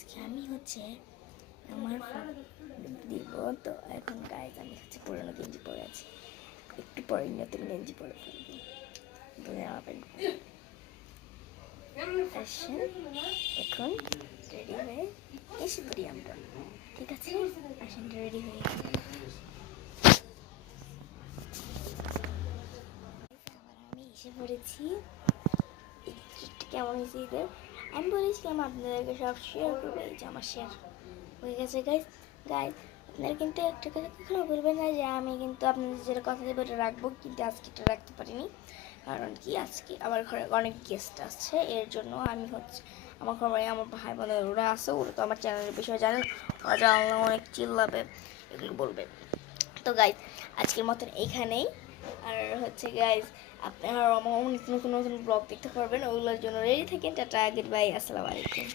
আজকে আমি হচ্ছে আমার দিব। তো এখন গাইজ আমি হচ্ছে পুরোনো গেঞ্জি পরে আছি, একটু পরে নতুন গেঞ্জি পরে ফেলবো। জামা প্যান্ট আসেন এখন রেডি হয়ে এসে পড়ি আমরা। ঠিক আছে, আসেন রেডি হয়ে আমি এসে পড়েছি। কেমন হয়েছে ঈদের আমি বলেছিলাম আপনাদেরকে সব শেয়ার করবো, এই যে আমার শেয়ার হয়ে গেছে। গাইজ গাইজ আপনারা কিন্তু একটা কথা কখনো বলবেন না যে আমি কিন্তু আপনাদের যেটা কথা দেবো ওটা রাখবো, কিন্তু আজকে এটা রাখতে পারিনি। কারণ কি, আজকে আমার ঘরে অনেক গেস্ট আসছে, এর জন্য আমি হচ্ছে আমার ঘরে আমার ভাই বোনের ওরা আছে, ওরা তো আমার চ্যানেলের বিষয়ে জানেন, ওরা জানলে অনেক চিল্লাবে, এগুলো বলবে। তো গাইজ আজকের মতন এইখানেই। আর হচ্ছে গাইজ আপনারা আমার নতুন নতুন ব্লগ দেখতে পারবেন, ওগুলোর জন্য রেডি থাকেন। টাটা, গুড বাই, আসসালামু আলাইকুম।